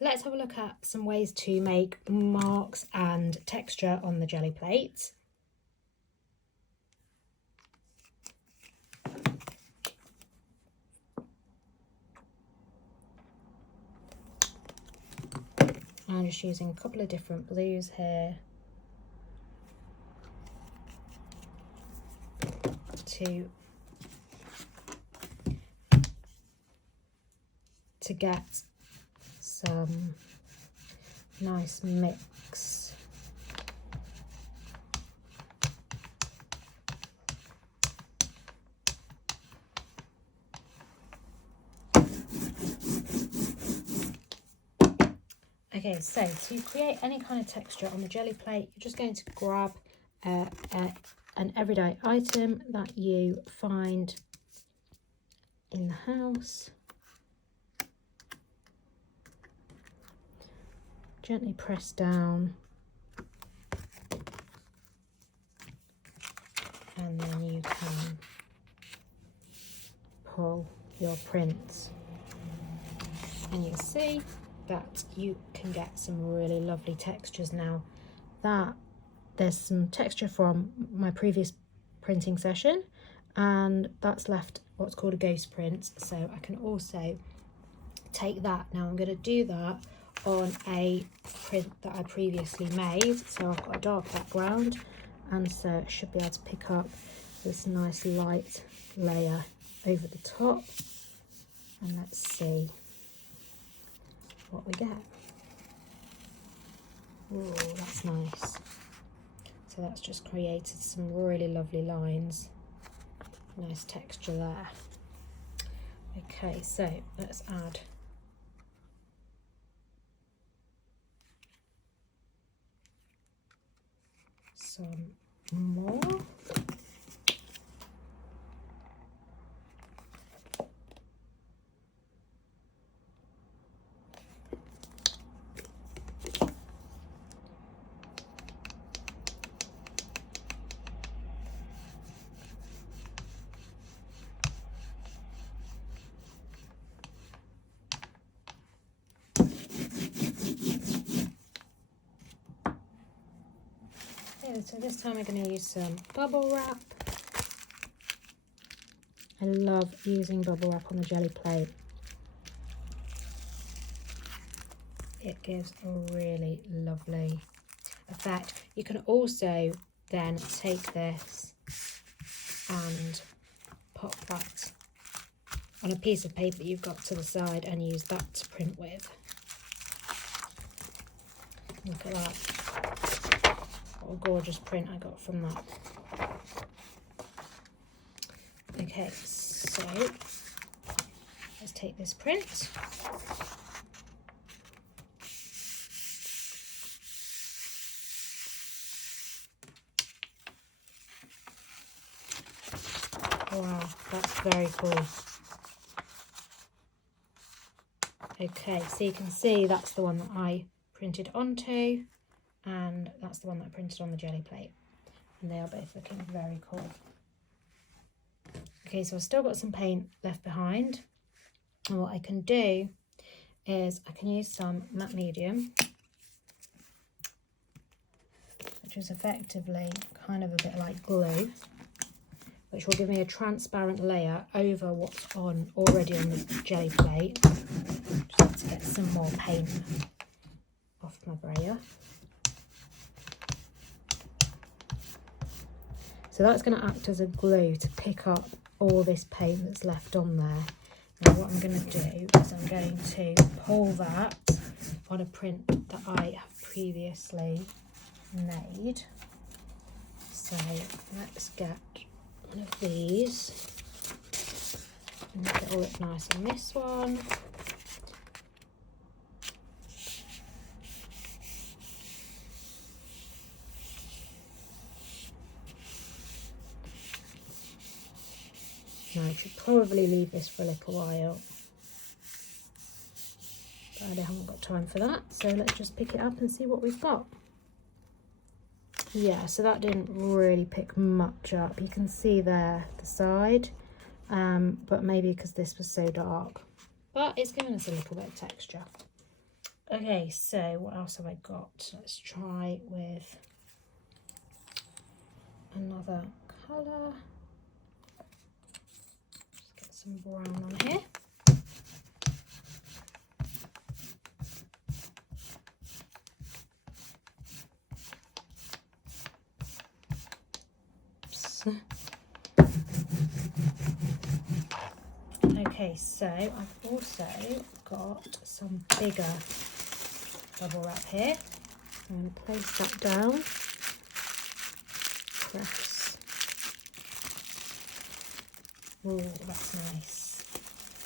let's have a look at some ways to make marks and texture on the jelly plate. I'm just using a couple of different blues here to get some nice mix. Okay, so to create any kind of texture on the jelly plate, you're just going to grab an everyday item that you find in the house. Gently press down, and then you can pull your prints, and you'll see that you can get some really lovely textures. Now that there's some texture from my previous printing session, and that's left what's called a ghost print, so I can also take that. Now I'm going to do that on a print that I previously made, so I've got a dark background, and so it should be able to pick up this nice light layer over the top, and let's see what we get. Oh, that's nice. So that's just created some really lovely lines, nice texture there. Okay, so let's add some more. So this time I'm going to use some bubble wrap. I love using bubble wrap on the jelly plate. It gives a really lovely effect. You can also then take this and pop that on a piece of paper that you've got to the side and use that to print with. Look at that. What a gorgeous print I got from that. Okay, so let's take this print. Wow, that's very cool. Okay, so you can see that's the one that I printed onto, and that's the one that I printed on the jelly plate, and they are both looking very cool. Okay, so I've still got some paint left behind, and what I can do is I can use some matte medium, which is effectively kind of a bit like glue, which will give me a transparent layer over what's already on the jelly plate. Just have to get some more paint off my brayer. So that's going to act as a glue to pick up all this paint that's left on there. Now what I'm going to do is I'm going to pull that on a print that I have previously made. So let's get one of these and make it all look nice on this one. Now I should probably leave this for a little while, but I haven't got time for that, so let's just pick it up and see what we've got. Yeah, so that didn't really pick much up. You can see there the side, but maybe because this was so dark, but it's given us a little bit of texture. Okay, so what else have I got? Let's try with another colour. Just get some brown on here. Okay, so I've also got some bigger bubble wrap here. I'm going to place that down, press. Oh, that's nice.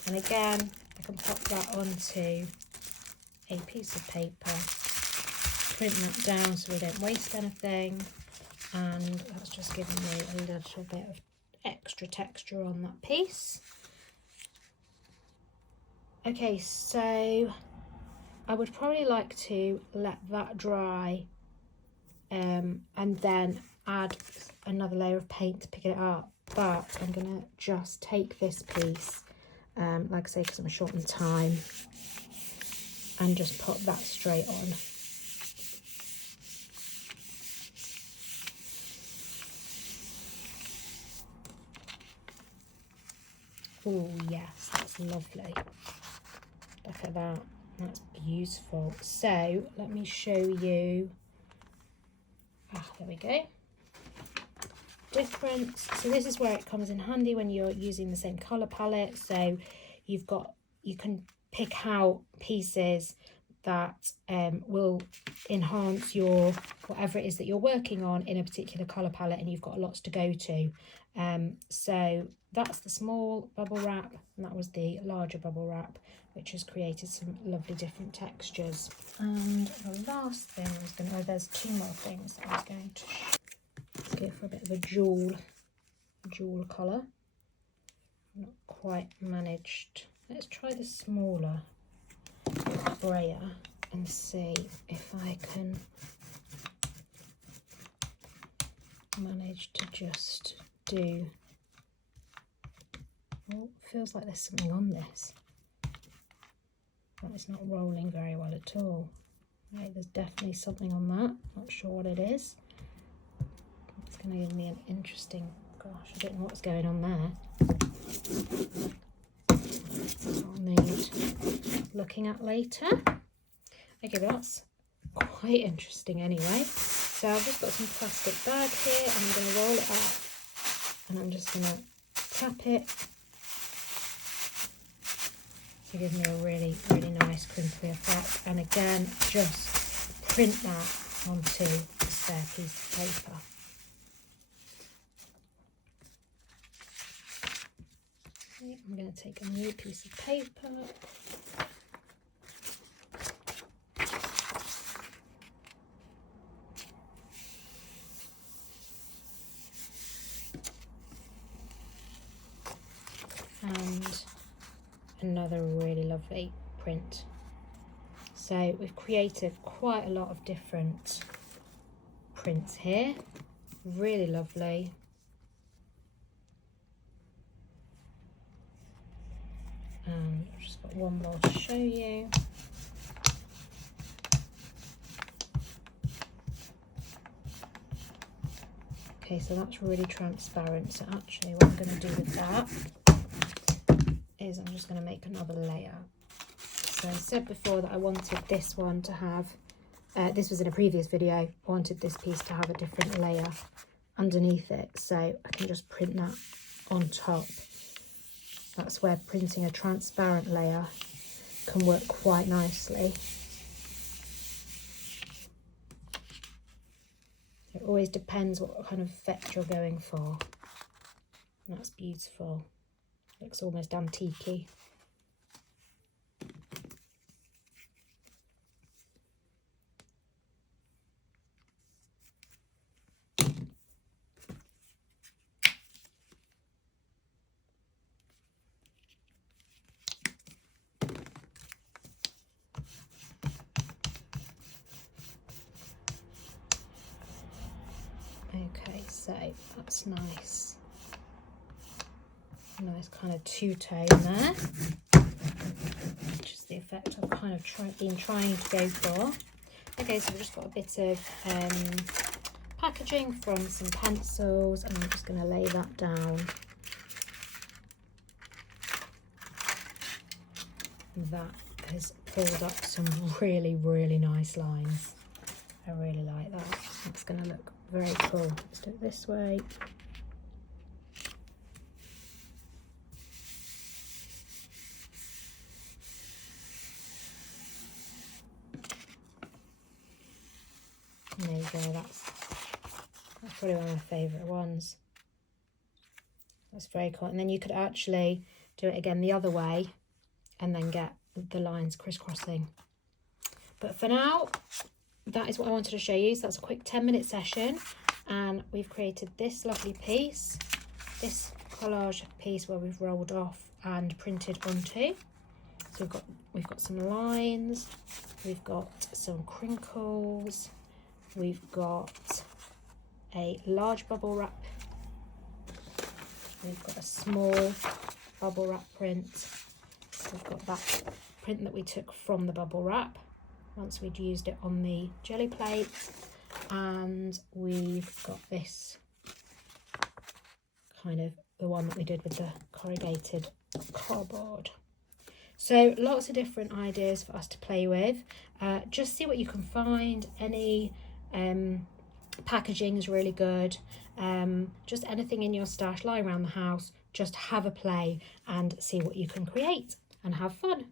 And again, I can pop that onto a piece of paper, print that down so we don't waste anything, and that's just giving me a little bit of extra texture on that piece. Okay, so I would probably like to let that dry and then add another layer of paint to pick it up, but I'm gonna just take this piece, like I say, because I'm short on time, and just put that straight on. Oh yes, that's lovely. Look at that, that's beautiful. So let me show you, there we go. Difference. So this is where it comes in handy when you're using the same colour palette. So you can pick out pieces that will enhance your whatever it is that you're working on in a particular colour palette, and you've got lots to go to. So that's the small bubble wrap, and that was the larger bubble wrap, which has created some lovely different textures. And the last thing I was going to, there's two more things that I was going to let's go for a bit of a jewel colour. Not quite managed. Let's try the smaller sprayer and see if I can manage to just do, oh, feels like there's something on this, but it's not rolling very well at all. Right, there's definitely something on that, not sure what it is. It's going to give me an interesting, gosh, I don't know what's going on there. I'll need looking at later. Okay, but that's quite interesting anyway. So I've just got some plastic bag here, and I'm going to roll it up, and I'm just going to tap it to give me a really, really nice crinkly effect. And again, just print that onto a spare piece of paper. I'm going to take a new piece of paper. And another really lovely print. So we've created quite a lot of different prints here. Really lovely. And I've just got one more to show you. Okay, so that's really transparent. So actually what I'm going to do with that is I'm just going to make another layer. So I said before that I wanted this one to have, this was in a previous video, I wanted this piece to have a different layer underneath it. So I can just print that on top. That's where printing a transparent layer can work quite nicely. It always depends what kind of effect you're going for. And that's beautiful. Looks almost antique-y. Okay, so that's nice. Nice kind of two-tone there, which is the effect I've kind kind of been trying to go for. Okay, so we've just got a bit of packaging from some pencils, and I'm just going to lay that down. That has pulled up some really, really nice lines. I really like that. It's going to look very cool. Let's do it this way. And there you go, that's probably one of my favourite ones. That's very cool. And then you could actually do it again the other way and then get the lines crisscrossing. But for now, that is what I wanted to show you. So that's a quick 10-minute session, and we've created this lovely piece, this collage piece where we've rolled off and printed onto. So we've got some lines, we've got some crinkles, we've got a large bubble wrap, we've got a small bubble wrap print, we've got that print that we took from the bubble wrap once we'd used it on the jelly plate, and we've got this kind of the one that we did with the corrugated cardboard. So lots of different ideas for us to play with. Just see what you can find. Any packaging is really good. Just anything in your stash lying around the house, just have a play and see what you can create and have fun.